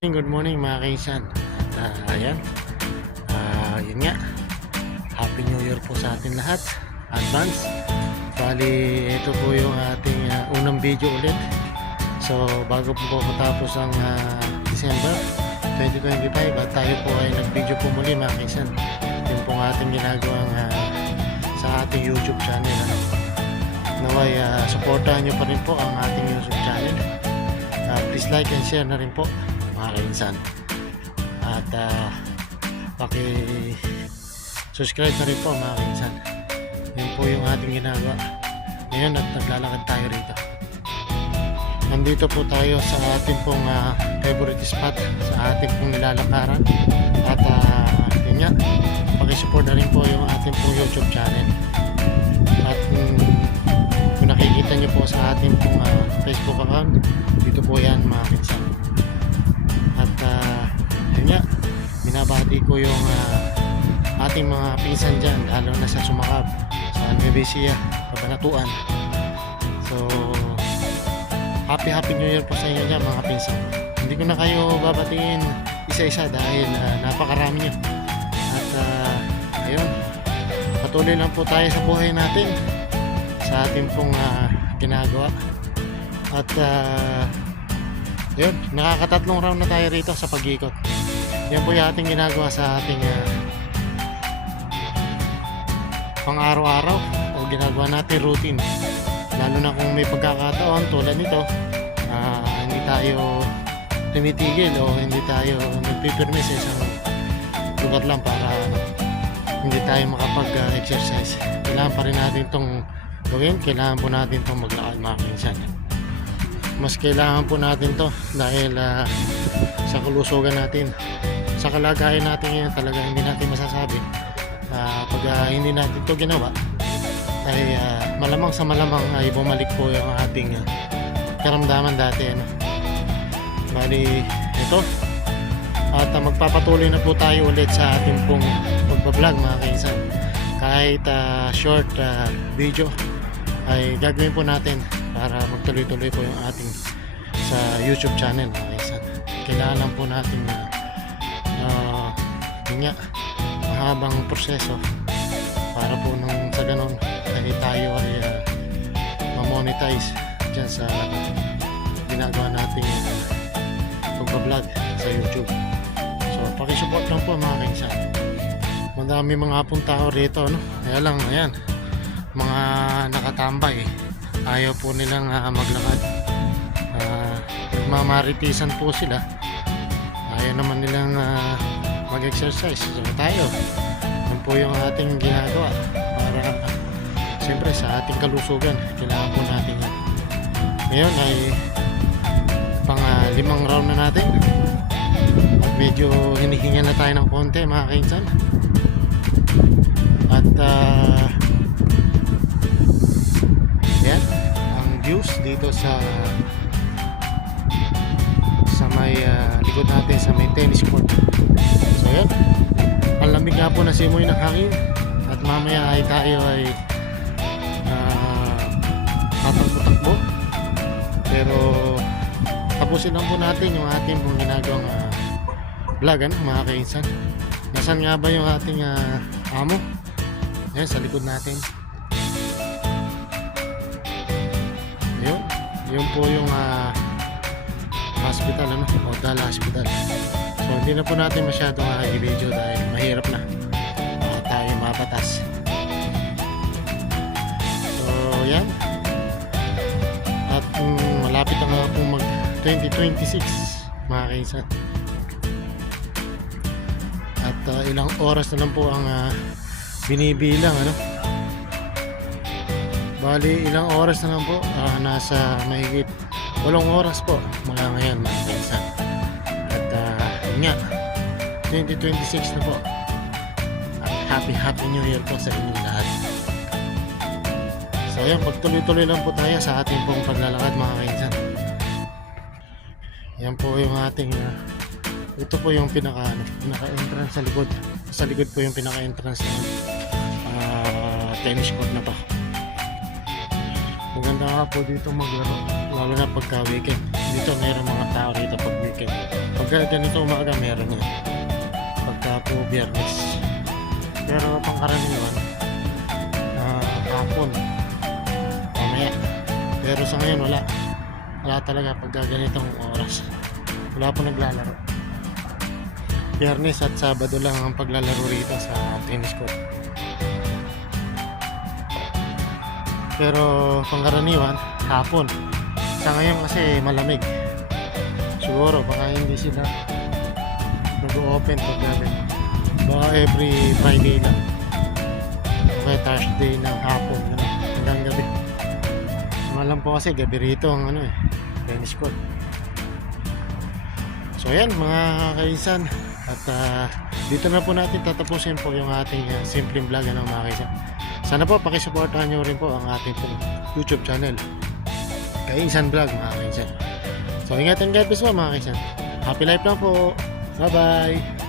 Good morning mga kaisan. At ayan, yun nga, Happy New Year po sa atin lahat. Advance. Bali, ito po yung ating unang video ulit. So bago po matapos ang December 2025 at tayo po ay nag-video po muli mga kaisan. Yung pong ating ginagawang sa ating YouTube channel. Naway, supportahan nyo pa rin po ang ating YouTube channel. Please like and share na rin po mga kainsan, at paki-subscribe na rin po mga kainsan. Yun po yung ating ginagawa ngayon at naglalakad tayo rito. Nandito po tayo sa ating pong favorite spot sa ating pong nilalakaran, at yun nga, pakisupport na rin po yung ating pong YouTube channel. At kung nakikita nyo po sa ating pong Facebook account, dito po yan mga kainsan. At yun nga, binabati ko yung ating mga pinsan dyan, lalo na sa Sumakab, sa Nueva Ecija, Cabanatuan. So happy New Year po sa inyo dyan mga pinsan. Hindi ko na kayo babatiin isa-isa dahil napakarami nyo. At ayun, patuloy lang po tayo sa buhay natin, sa ating pong ginagawa. At yun, nakakatatlong round na tayo rito sa pag-ikot. Yan po yung ating ginagawa sa ating pang araw-araw o ginagawa natin routine. Lalo na kung may pagkakataon tulad nito, hindi tayo tumitigil o hindi tayo nagpipirme sa isang lugar lang para hindi tayo makapag-exercise. Kailangan pa rin natin itong gawin. Kailangan po natin itong maglakad mga kainsan. Mas kailangan po natin to dahil sa kalusugan natin, sa kalagayan natin ngayon, talaga hindi natin masasabi pag hindi natin to ginawa ay malamang sa malamang ay bumalik po yung ating karamdaman dati, ano? Bali ito, at magpapatuloy na po tayo ulit sa ating pong pagbablog mga kainsan. Kahit short video ay gagawin po natin para magtuloy-tuloy po yung ating sa YouTube channel mga kaisan. Kailangan lang po natin yun nga, mahabang proseso para po nang sa ganon ay tayo ay ma-monetize dyan sa ginagawa nating pagbablog sa YouTube. So pakisupport lang po mga kaisan. Madami mga hapong tao rito, no? Kaya lang, ayan, mga nakatambay, ayaw po nilang maglakad. Nagmamaritisan po sila, ayaw naman nilang mag-exercise. So tayo, yan po yung ating ginagawa para siyempre sa ating kalusugan. Kailangan po natin yan. Ngayon ay pang 5 round na natin at medyo hinihinga na tayo ng konti mga kainsan. At yan ang views dito sa may likod natin, sa may tennis court. So yan, ang lamig nga po na simoy ng hangin, at mamaya ay tayo ay tatakbo-takbo, pero tapusin lang po natin yung ating pong ginagawang vlog, ano mga kainsan. Nasaan nga ba yung ating amo? Yan, sa likod natin. Yun po yung hospital, ano? Odal Hospital. So hindi na po natin masyadong i-video dahil mahirap na tayo mabatas. So yan. At malapit na nga po mag 2026 mga kainsan. At ilang oras na lang po ang binibilang, ano? Bali ilang oras na lang po, nasa mahigit 8 oras po mula ngayon mga kainsan. At yun nga, 2026 na po. At happy New Year po sa inyong lahat. So ayan, pagtuloy-tuloy lang po tayo sa ating pong paglalakad mga kainsan. Yan po yung ating ito po yung pinaka-entrance sa likod. Sa likod po yung pinaka-entrance ng tennis court na pa. Maganda nga po dito maglaro, lalo na pagka weekend. dito meron mga tao rito pag weekend. Pagka ganito umaga meron yan. Pagka po biyernes. Pero pangkaraniwan, hapon, mamaya. Pero sa ngayon wala. Wala talaga pagka ganitong oras. Wala po naglalaro. Biyernes at Sabado lang ang paglalaro rito sa tennis court. Pero pangkaraniwan, hapon. Sa ngayon kasi malamig. Siguro baka hindi sila nag-open pag gabi. Baka every Friday lang. Okay, Thursday ng hapon. Ganun, hanggang gabi. Malam po kasi gabi rito ang tennis court. So ayan mga kaisan. At dito na po natin tatapusin po yung ating simpleng vlog mga kaisan. Sana po pakisuportahan nyo rin po ang ating pong YouTube channel. Kaisan Vlog mga kaisan. So ingat and God bless po mga kaisan. Happy life lang po. Bye bye.